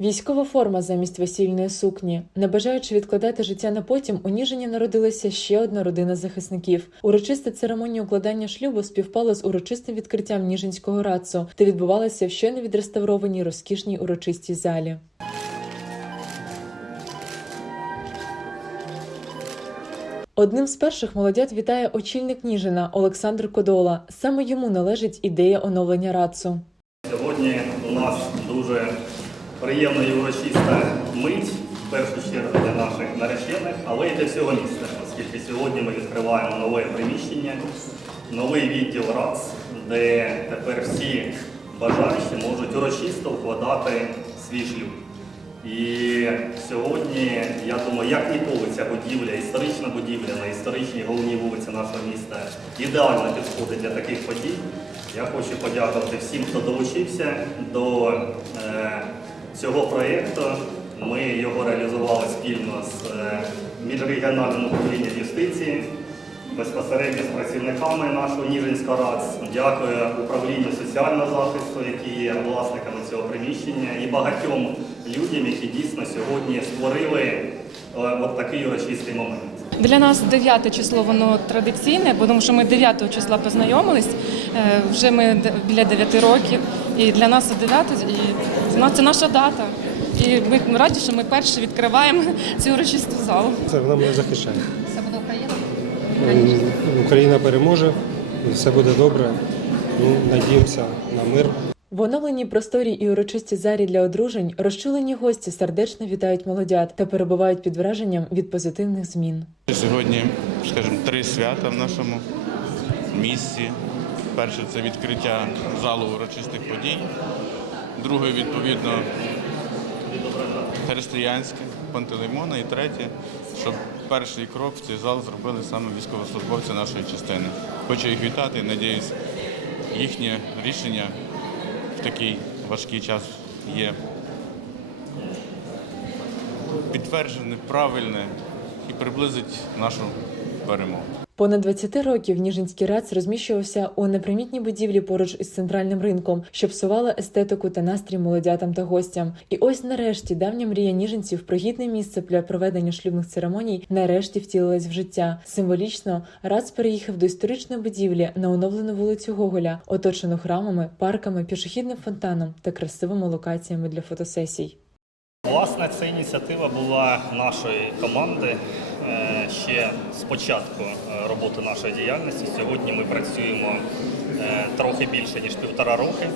Військова форма замість весільної сукні. Не бажаючи відкладати життя на потім, у Ніжині народилася ще одна родина захисників. Урочиста церемонія укладання шлюбу співпала з урочистим відкриттям Ніжинського рацу, де відбувалася в щойно відреставрованій розкішній урочистій залі. Одним з перших молодят вітає очільник Ніжина Олександр Кодола. Саме йому належить ідея оновлення рацу. Сьогодні у нас дуже приємна урочиста мить, в першу чергу для наших наречених, але й для всього міста, оскільки сьогодні ми відкриваємо нове приміщення, новий відділ РАЦ, де тепер всі бажаючі можуть урочисто вкладати свій шлюб. І сьогодні, я думаю, як ніколи ця будівля, історична будівля на історичній головній вулиці нашого міста ідеально підходить для таких подій. Я хочу подякувати всім, хто долучився до е, цього проєкту. Ми його реалізували спільно з е, міжрегіональним управлінням юстиції, безпосередньо з працівниками нашого Ніжинського РАЦ. Дякую управлінню соціального захисту, які є власниками цього приміщення, і багатьом людям, які дійсно сьогодні створили е, от такий урочистий момент. Для нас 9 число воно традиційне, бо тому що ми 9 числа познайомились. е, Вже ми біля 9 років. І для нас це 9, і ну, це наша дата. І ми раді, що ми перші відкриваємо цю урочисту залу. Це вона мене захищає. Це буде Україна. Україна переможе, і все буде добре. Ну, надіємося на мир. В оновленій просторі і урочистій зарі для одружень розчулені гості сердечно вітають молодят та перебувають під враженням від позитивних змін. Сьогодні, скажімо, три свята в нашому місті. Перше це відкриття залу урочистих подій. Друге, відповідно, християнське Пантелеймона. І третє, щоб перший крок в цей зал зробили саме військовослужбовці нашої частини. Хочу їх вітати. Надіюсь, їхнє рішення в такий важкий час є підтверджене, правильне і приблизить нашу перемогу. Понад 20 років Ніжинський рац розміщувався у непримітній будівлі поруч із центральним ринком, що псувала естетику та настрій молодятам та гостям. І ось нарешті давня мрія ніжинців про гідне місце для проведення шлюбних церемоній нарешті втілилась в життя. Символічно рац переїхав до історичної будівлі на оновлену вулицю Гоголя, оточену храмами, парками, пішохідним фонтаном та красивими локаціями для фотосесій. Власне, ця ініціатива була нашої команди е, ще з початку е, роботи нашої діяльності. Сьогодні ми працюємо е, трохи більше ніж півтора роки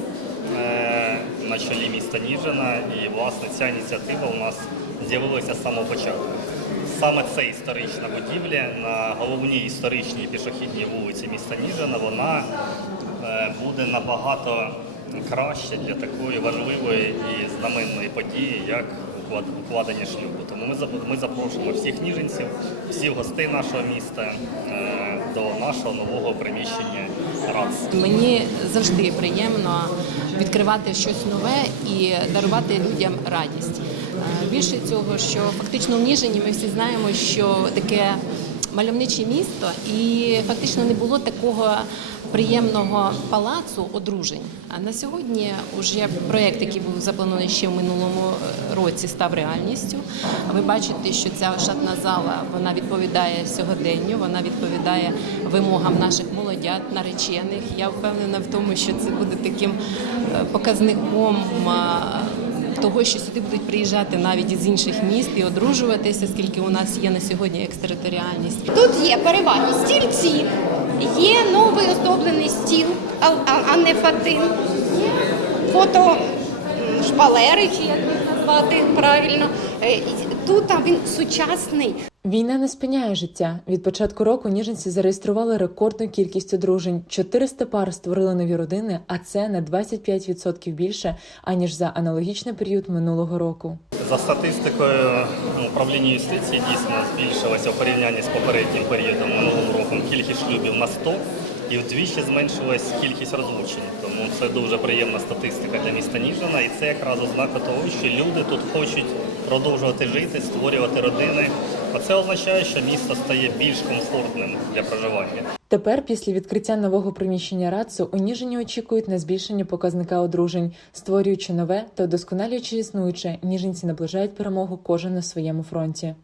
на чолі міста Ніжина. І власне ця ініціатива у нас з'явилася з самого початку. Саме ця історична будівля на головній історичній пішохідній вулиці міста Ніжина, вона буде набагато краще для такої важливої і знаменної події, як уклад- укладення шлюбу. Тому ми ми запрошуємо всіх ніженців, всіх гостей нашого міста е, до нашого нового приміщення РАЦ. Мені завжди приємно відкривати щось нове і дарувати людям радість. Е, Більше цього, що фактично в Ніжині ми всі знаємо, що таке мальовниче місто, і фактично не було такого приємного палацу одружень. А на сьогодні вже проєкт, який був запланований ще в минулому е, році, став реальністю. Ви бачите, що ця шатна зала вона відповідає сьогоденню, вона відповідає вимогам наших молодят, наречених. Я впевнена в тому, що це буде таким е, показником. Того, що сюди будуть приїжджати навіть із інших міст і одружуватися, скільки у нас є на сьогодні екстериторіальність. Тут є переваги стільці, є новий оздоблений стіл, а, не фатин, є фото шпалери, чи як їх назвати правильно. Е, Тут він сучасний. Війна не спиняє життя. Від початку року ніженці зареєстрували рекордну кількість одружень. 400 пар створили нові родини, а це на 25% більше аніж за аналогічний період минулого року. За статистикою ну, управління юстиції дійсно збільшилася у порівнянні з попереднім періодом минулим роком кількість шлюбів на 100. і вдвічі зменшилась кількість розлучень. Тому це дуже приємна статистика для міста Ніжина, і це якраз ознака того, що люди тут хочуть продовжувати жити, створювати родини. А це означає, що місто стає більш комфортним для проживання. Тепер, після відкриття нового приміщення РАЦУ, у Ніжині очікують на збільшення показника одружень, створюючи нове та вдосконалюючи існуюче, ніжинці наближають перемогу кожен на своєму фронті.